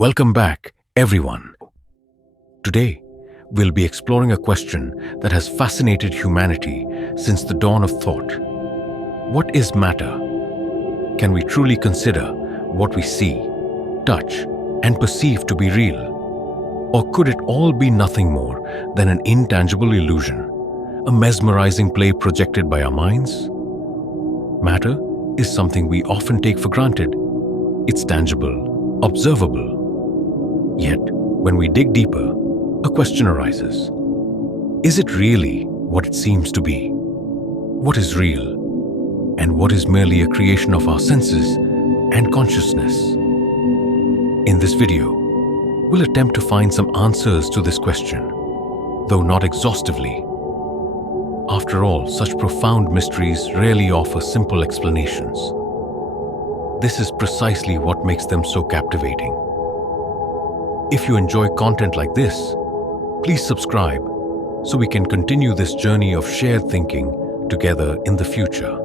Welcome back, everyone. Today, we'll be exploring a question that has fascinated humanity since the dawn of thought. What is matter? Can we truly consider what we see, touch, and perceive to be real? Or could it all be nothing more than an intangible illusion, a mesmerizing play projected by our minds? Matter is something we often take for granted. It's tangible, observable. Yet, when we dig deeper, a question arises. Is it really what it seems to be? What is real? And what is merely a creation of our senses and consciousness? In this video, we'll attempt to find some answers to this question, though not exhaustively. After all, such profound mysteries rarely offer simple explanations. This is precisely what makes them so captivating. If you enjoy content like this, please subscribe so we can continue this journey of shared thinking together in the future.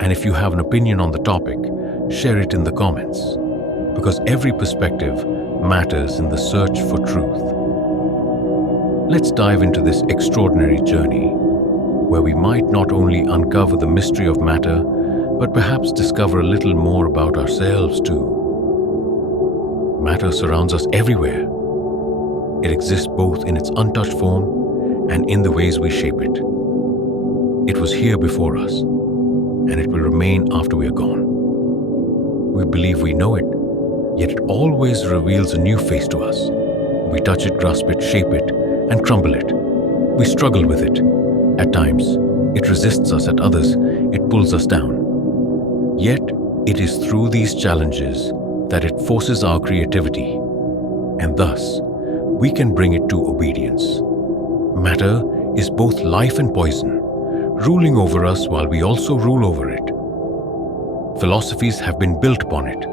And if you have an opinion on the topic, share it in the comments, because every perspective matters in the search for truth. Let's dive into this extraordinary journey, where we might not only uncover the mystery of matter, but perhaps discover a little more about ourselves too. Matter surrounds us everywhere. It exists both in its untouched form and in the ways we shape it. It was here before us, and it will remain after we are gone. We believe we know it, yet it always reveals a new face to us. We touch it, grasp it, shape it, and crumble it. We struggle with it. At times, it resists us. At others, it pulls us down. Yet, it is through these challenges that it forces our creativity, and thus, we can bring it to obedience. Matter is both life and poison, ruling over us while we also rule over it. Philosophies have been built upon it,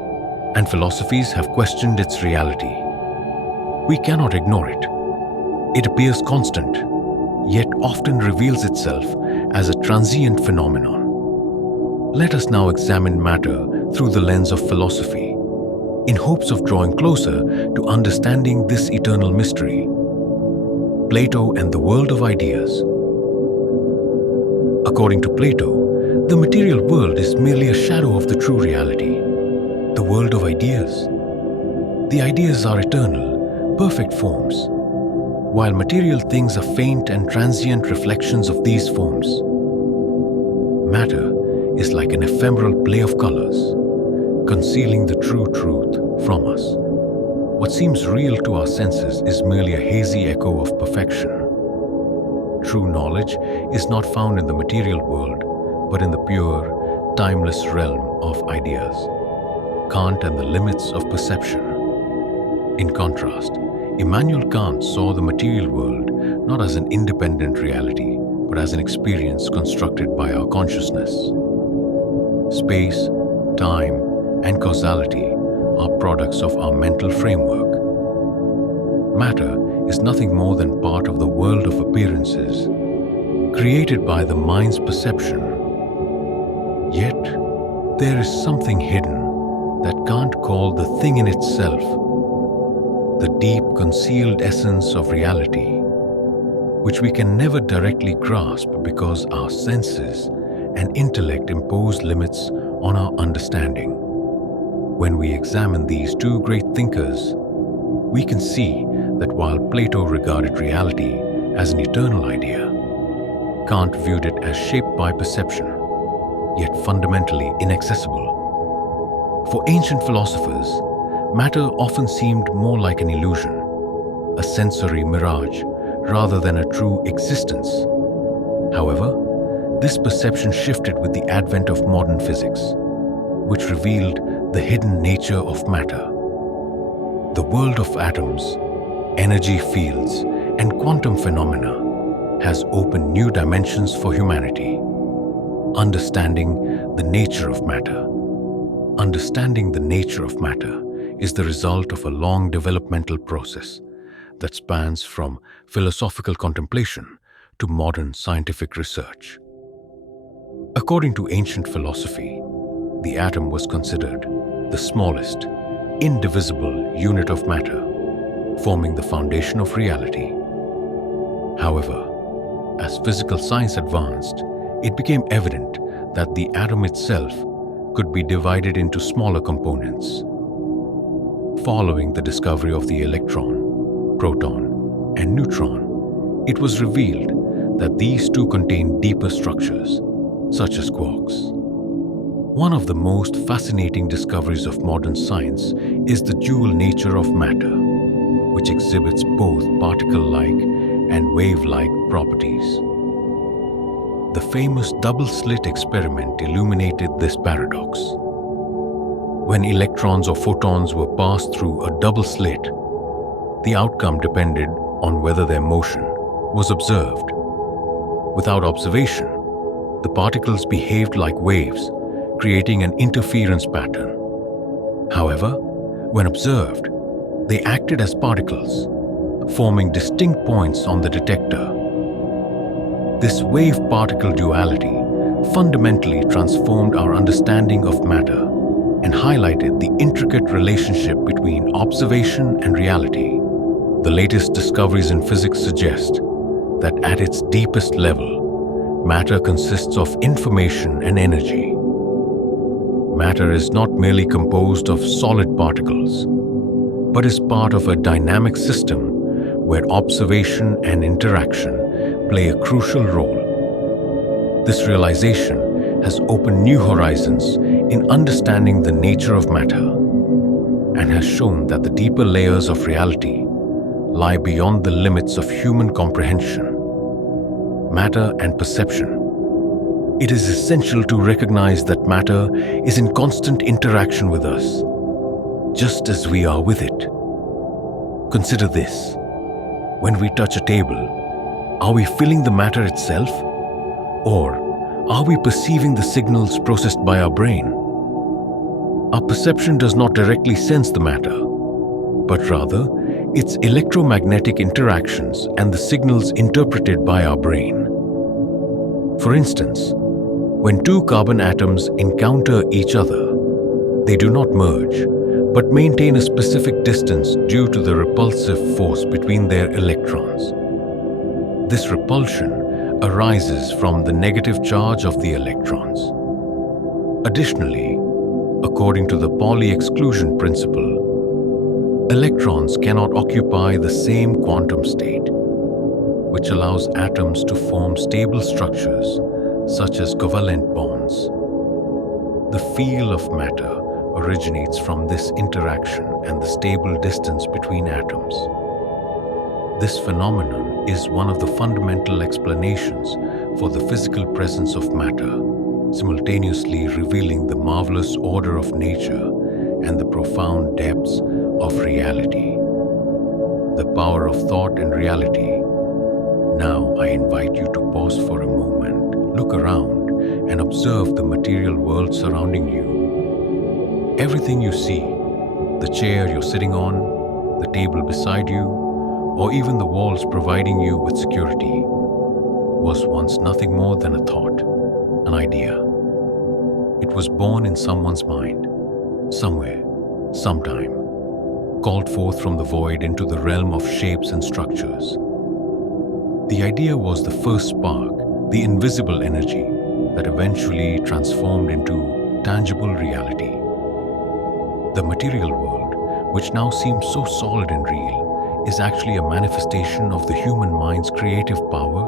and philosophies have questioned its reality. We cannot ignore it. It appears constant, yet often reveals itself as a transient phenomenon. Let us now examine matter through the lens of philosophy, in hopes of drawing closer to understanding this eternal mystery. Plato and the world of ideas. According to Plato, the material world is merely a shadow of the true reality, the world of ideas. The ideas are eternal, perfect forms, while material things are faint and transient reflections of these forms. Matter is like an ephemeral play of colors, concealing the true truth from us. What seems real to our senses is merely a hazy echo of perfection. True knowledge is not found in the material world, but in the pure, timeless realm of ideas. Kant and the limits of perception. In contrast, Immanuel Kant saw the material world not as an independent reality, but as an experience constructed by our consciousness. Space, time, and causality are products of our mental framework. Matter is nothing more than part of the world of appearances, created by the mind's perception. Yet, there is something hidden that Kant called the thing in itself, the deep concealed essence of reality, which we can never directly grasp because our senses and intellect impose limits on our understanding. When we examine these two great thinkers, we can see that while Plato regarded reality as an eternal idea, Kant viewed it as shaped by perception, yet fundamentally inaccessible. For ancient philosophers, matter often seemed more like an illusion, a sensory mirage, rather than a true existence. However, this perception shifted with the advent of modern physics, which revealed the hidden nature of matter. The world of atoms, energy fields, and quantum phenomena has opened new dimensions for humanity. Understanding the nature of matter. Understanding the nature of matter is the result of a long developmental process that spans from philosophical contemplation to modern scientific research. According to ancient philosophy, the atom was considered the smallest, indivisible unit of matter, forming the foundation of reality. However, as physical science advanced, it became evident that the atom itself could be divided into smaller components. Following the discovery of the electron, proton, and neutron, it was revealed that these two contain deeper structures, such as quarks. One of the most fascinating discoveries of modern science is the dual nature of matter, which exhibits both particle-like and wave-like properties. The famous double-slit experiment illuminated this paradox. When electrons or photons were passed through a double slit, the outcome depended on whether their motion was observed. Without observation, the particles behaved like waves, creating an interference pattern. However, when observed, they acted as particles, forming distinct points on the detector. This wave-particle duality fundamentally transformed our understanding of matter and highlighted the intricate relationship between observation and reality. The latest discoveries in physics suggest that at its deepest level, matter consists of information and energy. Matter is not merely composed of solid particles, but is part of a dynamic system where observation and interaction play a crucial role. This realization has opened new horizons in understanding the nature of matter and has shown that the deeper layers of reality lie beyond the limits of human comprehension. Matter and perception. It is essential to recognize that matter is in constant interaction with us, just as we are with it. Consider this. When we touch a table, are we feeling the matter itself? Or are we perceiving the signals processed by our brain? Our perception does not directly sense the matter, but rather its electromagnetic interactions and the signals interpreted by our brain. For instance, when two carbon atoms encounter each other, they do not merge, but maintain a specific distance due to the repulsive force between their electrons. This repulsion arises from the negative charge of the electrons. Additionally, according to the Pauli exclusion principle, electrons cannot occupy the same quantum state, which allows atoms to form stable structures such as covalent bonds. The feel of matter originates from this interaction and the stable distance between atoms. This phenomenon is one of the fundamental explanations for the physical presence of matter, simultaneously revealing the marvelous order of nature and the profound depths of reality. The power of thought and reality. Now I invite you to pause for a moment. Look around and observe the material world surrounding you. Everything you see, the chair you're sitting on, the table beside you, or even the walls providing you with security, was once nothing more than a thought, an idea. It was born in someone's mind, somewhere, sometime, called forth from the void into the realm of shapes and structures. The idea was the first spark, the invisible energy that eventually transformed into tangible reality. The material world, which now seems so solid and real, is actually a manifestation of the human mind's creative power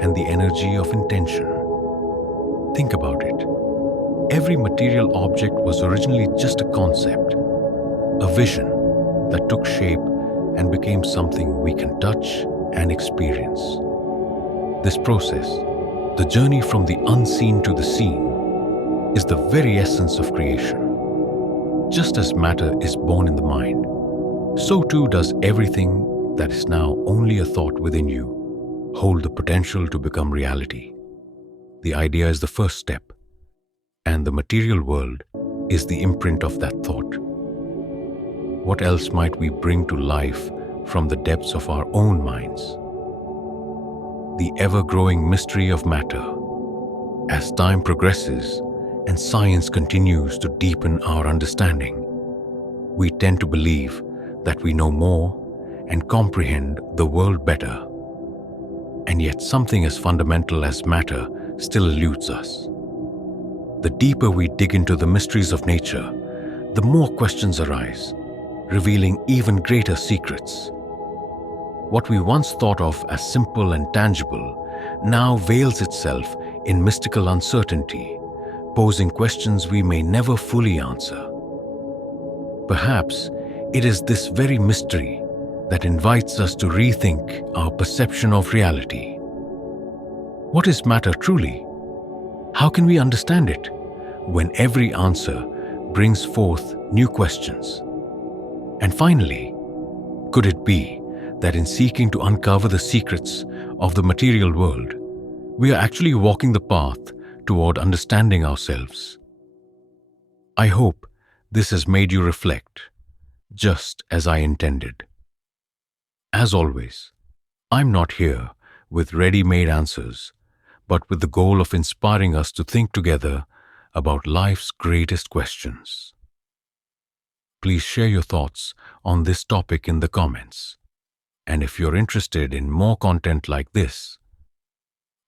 and the energy of intention. Think about it. Every material object was originally just a concept, a vision that took shape and became something we can touch and experience. This process, the journey from the unseen to the seen, is the very essence of creation. Just as matter is born in the mind, so too does everything that is now only a thought within you hold the potential to become reality. The idea is the first step, and the material world is the imprint of that thought. What else might we bring to life from the depths of our own minds? The ever-growing mystery of matter. As time progresses and science continues to deepen our understanding, We tend to believe that we know more and comprehend the world better. And yet something as fundamental as matter still eludes us. The deeper we dig into the mysteries of nature, the more questions arise, revealing even greater secrets. What we once thought of as simple and tangible now veils itself in mystical uncertainty, posing questions we may never fully answer. Perhaps it is this very mystery that invites us to rethink our perception of reality. What is matter truly? How can we understand it when every answer brings forth new questions? And finally, could it be that in seeking to uncover the secrets of the material world, we are actually walking the path toward understanding ourselves? I hope this has made you reflect, just as I intended. As always, I'm not here with ready-made answers, but with the goal of inspiring us to think together about life's greatest questions. Please share your thoughts on this topic in the comments. And if you're interested in more content like this,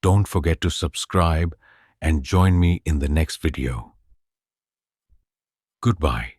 don't forget to subscribe and join me in the next video. Goodbye.